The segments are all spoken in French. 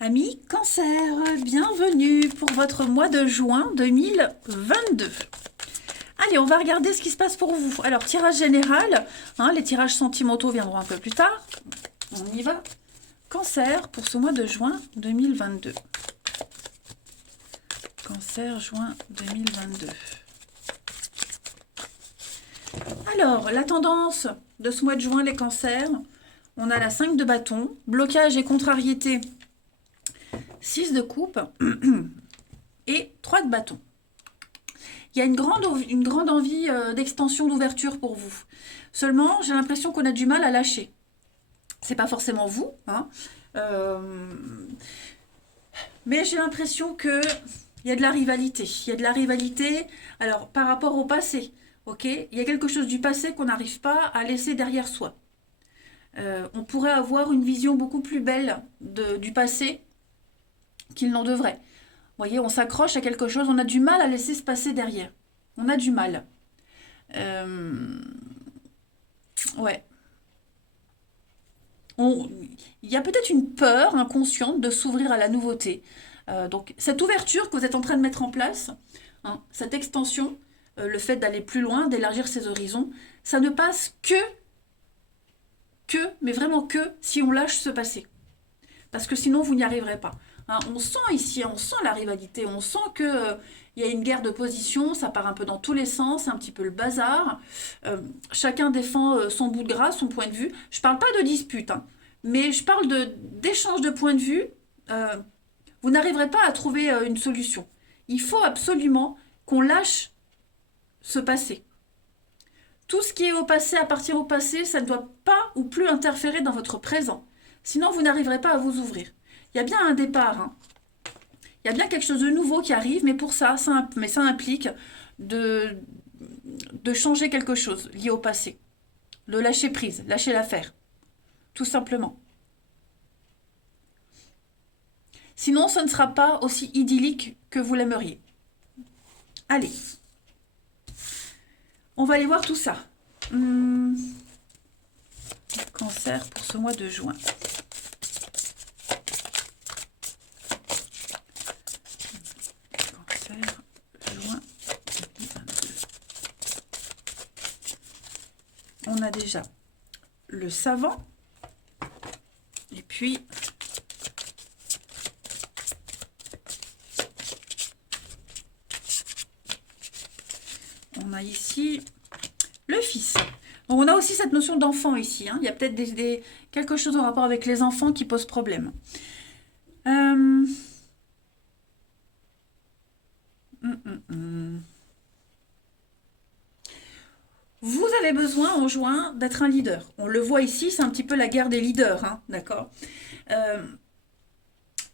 Amis Cancer, bienvenue pour votre mois de juin 2022. Allez, on va regarder ce qui se passe pour vous. Alors, tirage général, les tirages sentimentaux viendront un peu plus tard. On y va. Cancer pour ce mois de juin 2022. Cancer, juin 2022. Alors, la tendance de ce mois de juin, les cancers, on a la 5 de bâton, blocage et contrariété, 6 de coupe et 3 de bâton. Il y a une grande envie d'extension, d'ouverture pour vous. Seulement, j'ai l'impression qu'on a du mal à lâcher. C'est pas forcément vous, mais j'ai l'impression qu'il y a de la rivalité. Il y a de la rivalité, alors, par rapport au passé. Ok, il y a quelque chose du passé qu'on n'arrive pas à laisser derrière soi. On pourrait avoir une vision beaucoup plus belle du passé qu'il n'en devrait. Vous voyez, on s'accroche à quelque chose, on a du mal à laisser se passer derrière. On a du mal. Ouais. Il y a peut-être une peur inconsciente de s'ouvrir à la nouveauté. Donc, cette ouverture que vous êtes en train de mettre en place, cette extension, le fait d'aller plus loin, d'élargir ses horizons, ça ne passe mais vraiment que, si on lâche ce passé. Parce que sinon, vous n'y arriverez pas. On sent ici, on sent la rivalité, on sent que il y a une guerre de position, ça part un peu dans tous les sens, c'est un petit peu le bazar. Chacun défend son bout de gras, son point de vue. Je parle pas de dispute, mais je parle d'échange de points de vue. Vous n'arriverez pas à trouver une solution. Il faut absolument qu'on lâche ce passé. Tout ce qui est au passé, appartient au passé, ça ne doit pas ou plus interférer dans votre présent. Sinon, vous n'arriverez pas à vous ouvrir. Il y a bien un départ. Il y a bien quelque chose de nouveau qui arrive, mais pour ça, ça implique de changer quelque chose lié au passé. De lâcher prise, lâcher l'affaire. Tout simplement. Sinon, ce ne sera pas aussi idyllique que vous l'aimeriez. Allez. On va aller voir tout ça. Cancer pour ce mois de juin. Cancer, juin 2022. On a déjà le savant. Et puis... on a ici le fils. Donc on a aussi cette notion d'enfant ici. Il y a peut-être quelque chose en rapport avec les enfants qui pose problème. Vous avez besoin en juin d'être un leader. On le voit ici, c'est un petit peu la guerre des leaders, d'accord.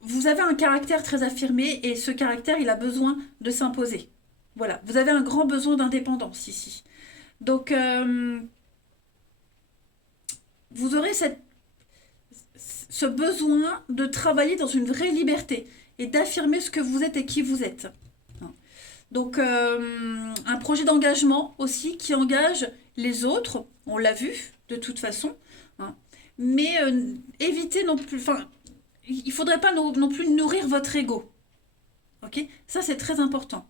Vous avez un caractère très affirmé et ce caractère, il a besoin de s'imposer. Voilà, vous avez un grand besoin d'indépendance ici. Donc, vous aurez ce besoin de travailler dans une vraie liberté et d'affirmer ce que vous êtes et qui vous êtes. Donc, un projet d'engagement aussi qui engage les autres, on l'a vu de toute façon, mais évitez non plus, il ne faudrait pas non plus nourrir votre ego. Ok, ça c'est très important.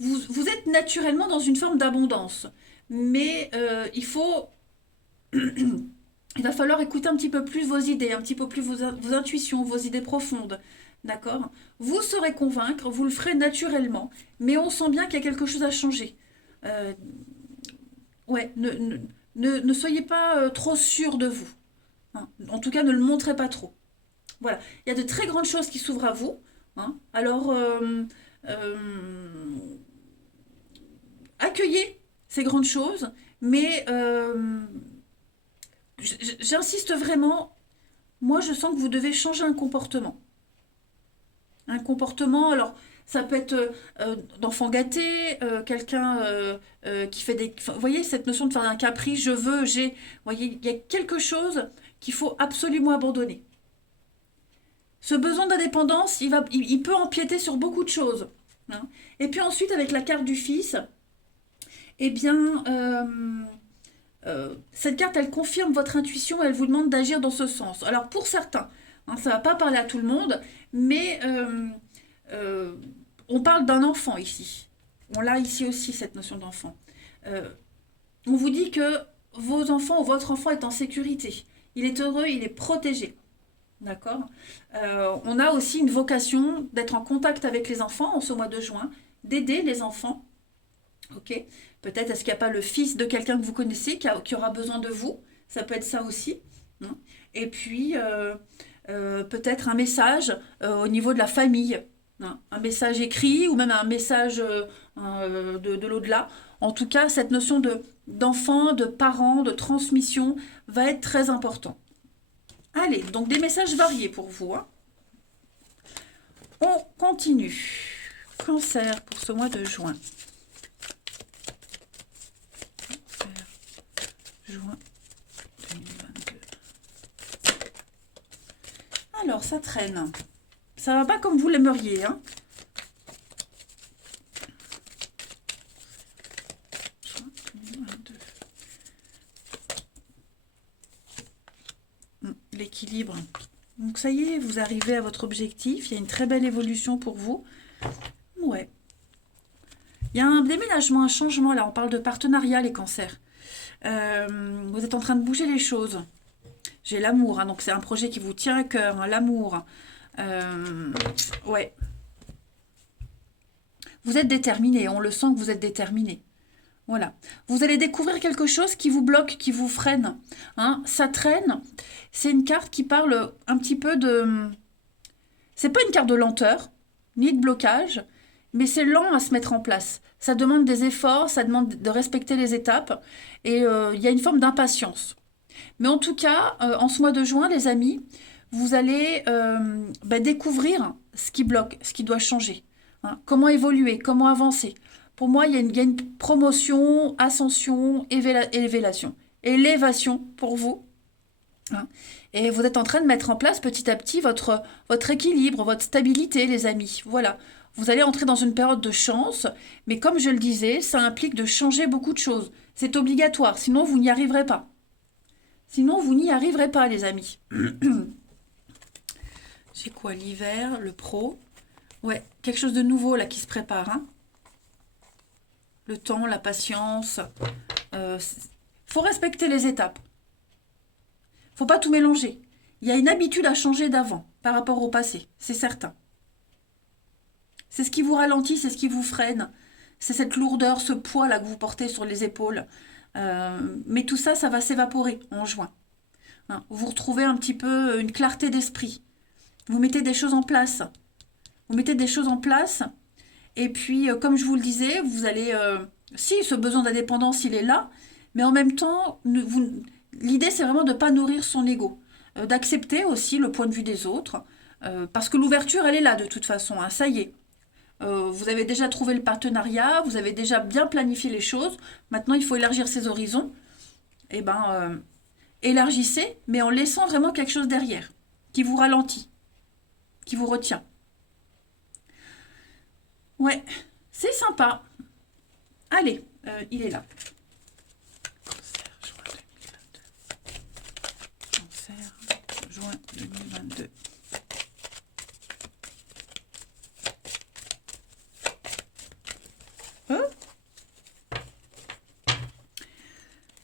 Vous êtes naturellement dans une forme d'abondance, mais il va falloir écouter un petit peu plus vos idées, un petit peu plus vos intuitions, vos idées profondes. D'accord. Vous saurez convaincre, vous le ferez naturellement, mais on sent bien qu'il y a quelque chose à changer. Euh, ouais, ne soyez pas trop sûr de vous. En tout cas, ne le montrez pas trop. Voilà, il y a de très grandes choses qui s'ouvrent à vous. Alors, euh, accueillez ces grandes choses, mais j'insiste vraiment, moi je sens que vous devez changer un comportement. Un comportement, alors ça peut être d'enfant gâté, quelqu'un qui fait des... Vous voyez, cette notion de faire un caprice, je veux, j'ai... Vous voyez, il y a quelque chose qu'il faut absolument abandonner. Ce besoin d'indépendance, il peut empiéter sur beaucoup de choses. Et puis ensuite, avec la carte du fils, eh bien, cette carte, elle confirme votre intuition, elle vous demande d'agir dans ce sens. Alors pour certains, Hein, ça ne va pas parler à tout le monde, mais euh, on parle d'un enfant ici. On l'a ici aussi, cette notion d'enfant. Euh, on vous dit que vos enfants ou votre enfant est en sécurité. Il est heureux, il est protégé. D'accord. On a aussi une vocation d'être en contact avec les enfants en ce mois de juin, d'aider les enfants. Ok. Peut-être est-ce qu'il n'y a pas le fils de quelqu'un que vous connaissez qui aura besoin de vous. Ça peut être ça aussi. Hein. Et puis, peut-être un message au niveau de la famille. Hein. Un message écrit ou même un message de l'au-delà. En tout cas, cette notion d'enfant, de parents, de transmission va être très important. Allez, donc des messages variés pour vous. Hein. On continue. Cancer pour ce mois de juin. Cancer, juin 2022. Alors, ça traîne. Ça va pas comme vous l'aimeriez. Hein. Juin 2022. L'équilibre. Donc ça y est, vous arrivez à votre objectif. Il y a une très belle évolution pour vous. Ouais. Il y a un déménagement, un changement. Là, on parle de partenariat, les cancers. Vous êtes en train de bouger les choses. J'ai l'amour. Hein, donc c'est un projet qui vous tient à cœur. Hein, l'amour. Ouais. Vous êtes déterminé. On le sent que vous êtes déterminé. Voilà. Vous allez découvrir quelque chose qui vous bloque, qui vous freine. Hein, ça traîne. C'est une carte qui parle un petit peu de... C'est pas une carte de lenteur, ni de blocage, mais c'est lent à se mettre en place. Ça demande des efforts, ça demande de respecter les étapes, et il y a une forme d'impatience. Mais en tout cas, en ce mois de juin, les amis, vous allez découvrir ce qui bloque, ce qui doit changer. Hein, comment évoluer, comment avancer. Pour moi, il y a une promotion, ascension, élévation pour vous. Hein. Et vous êtes en train de mettre en place petit à petit votre équilibre, votre stabilité, les amis. Voilà. Vous allez entrer dans une période de chance, mais comme je le disais, ça implique de changer beaucoup de choses. C'est obligatoire, sinon vous n'y arriverez pas. Sinon, vous n'y arriverez pas, les amis. C'est quoi, l'hiver, le pro? Ouais, quelque chose de nouveau là qui se prépare. Hein. Le temps, la patience. Faut respecter les étapes. Faut pas tout mélanger. Il y a une habitude à changer d'avant par rapport au passé, c'est certain. C'est ce qui vous ralentit, c'est ce qui vous freine. C'est cette lourdeur, ce poids là que vous portez sur les épaules. Mais tout ça, ça va s'évaporer en juin. Hein, vous retrouvez un petit peu une clarté d'esprit. Vous mettez des choses en place. Vous mettez des choses en place. Et puis, comme je vous le disais, vous allez... si, ce besoin d'indépendance, il est là. Mais en même temps, l'idée, c'est vraiment de ne pas nourrir son ego. D'accepter aussi le point de vue des autres. Parce que l'ouverture, elle est là de toute façon. Hein, ça y est. Vous avez déjà trouvé le partenariat. Vous avez déjà bien planifié les choses. Maintenant, il faut élargir ses horizons. Eh ben, élargissez, mais en laissant vraiment quelque chose derrière. Qui vous ralentit. Qui vous retient. Ouais, c'est sympa. Allez, il est là. Cancer, juin 2022.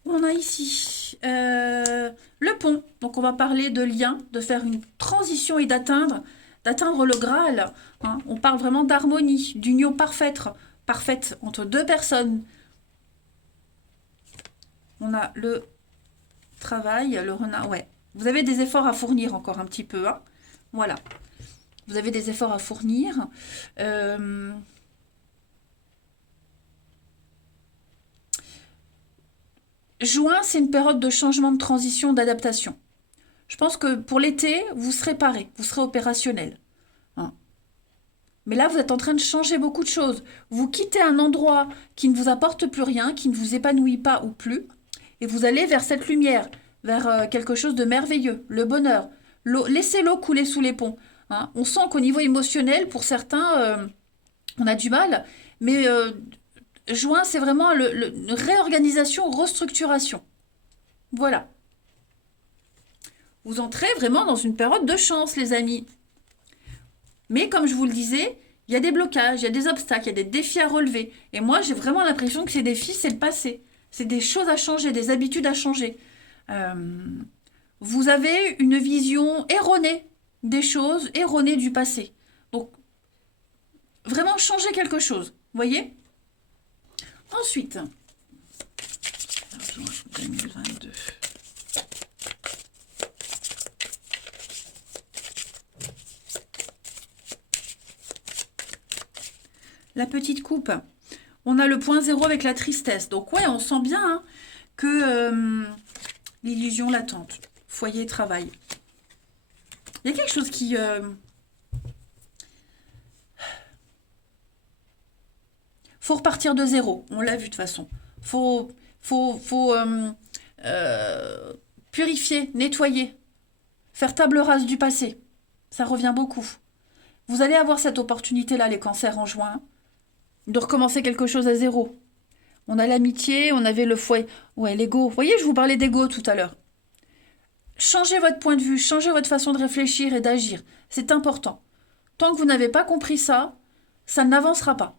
On a ici le pont. Donc on va parler de lien, de faire une transition et d'atteindre le Graal. Hein. On parle vraiment d'harmonie, d'union parfaite entre deux personnes. On a le travail, le renard. Ouais. Vous avez des efforts à fournir encore un petit peu. Hein. Voilà. Vous avez des efforts à fournir. Juin, c'est une période de changement, de transition, d'adaptation. Je pense que pour l'été, vous serez paré, vous serez opérationnel. Hein. Mais là, vous êtes en train de changer beaucoup de choses. Vous quittez un endroit qui ne vous apporte plus rien, qui ne vous épanouit pas ou plus, et vous allez vers cette lumière, vers quelque chose de merveilleux, le bonheur. Laissez l'eau couler sous les ponts. Hein. On sent qu'au niveau émotionnel, pour certains, on a du mal, mais juin, c'est vraiment une réorganisation, restructuration. Voilà. Vous entrez vraiment dans une période de chance, les amis. Mais comme je vous le disais, il y a des blocages, il y a des obstacles, il y a des défis à relever. Et moi, j'ai vraiment l'impression que ces défis, c'est le passé. C'est des choses à changer, des habitudes à changer. Euh, vous avez une vision erronée des choses, erronée du passé. Donc, vraiment changer quelque chose. Vous voyez? Ensuite, 2022. La petite coupe. On a le point zéro avec la tristesse. Donc ouais, on sent bien hein, que l'illusion latente. Foyer, travail. Il y a quelque chose qui... faut repartir de zéro. On l'a vu de toute façon. Faut purifier, nettoyer. Faire table rase du passé. Ça revient beaucoup. Vous allez avoir cette opportunité-là, les cancers en juin, de recommencer quelque chose à zéro. On a l'amitié, on avait le foyer. Ouais, l'ego. Vous voyez, je vous parlais d'ego tout à l'heure. Changez votre point de vue, changez votre façon de réfléchir et d'agir. C'est important. Tant que vous n'avez pas compris ça, ça n'avancera pas.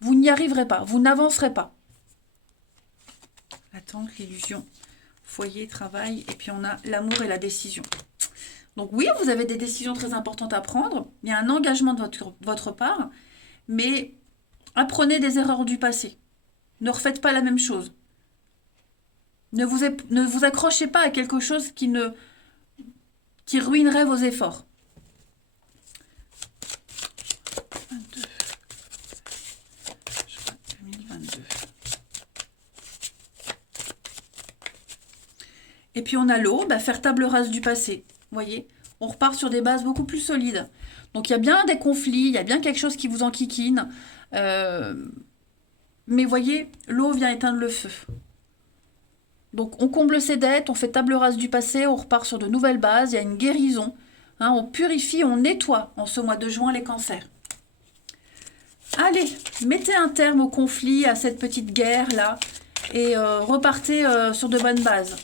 Vous n'y arriverez pas, vous n'avancerez pas. Attente, l'illusion, foyer, travail, et puis on a l'amour et la décision. Donc oui, vous avez des décisions très importantes à prendre, il y a un engagement de votre part, mais apprenez des erreurs du passé. Ne refaites pas la même chose. Ne vous accrochez pas à quelque chose qui ruinerait vos efforts. 2022. Et puis on a l'eau, faire table rase du passé. Vous voyez, on repart sur des bases beaucoup plus solides. Donc il y a bien des conflits, il y a bien quelque chose qui vous enquiquine. Mais voyez, l'eau vient éteindre le feu. Donc on comble ses dettes, on fait table rase du passé, on repart sur de nouvelles bases, il y a une guérison. Hein, on purifie, on nettoie en ce mois de juin les cancers. Allez, mettez un terme au conflit, à cette petite guerre-là, et repartez sur de bonnes bases.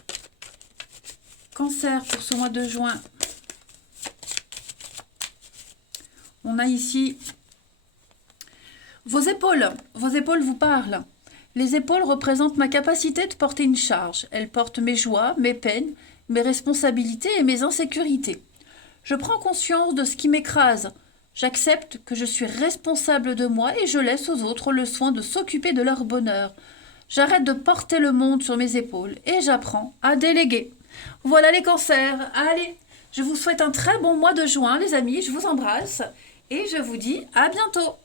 Cancer pour ce mois de juin. On a ici vos épaules vous parlent. Les épaules représentent ma capacité de porter une charge. Elles portent mes joies, mes peines, mes responsabilités et mes insécurités. Je prends conscience de ce qui m'écrase. J'accepte que je suis responsable de moi et je laisse aux autres le soin de s'occuper de leur bonheur. J'arrête de porter le monde sur mes épaules et j'apprends à déléguer. Voilà les cancers. Allez, je vous souhaite un très bon mois de juin, les amis. Je vous embrasse et je vous dis à bientôt.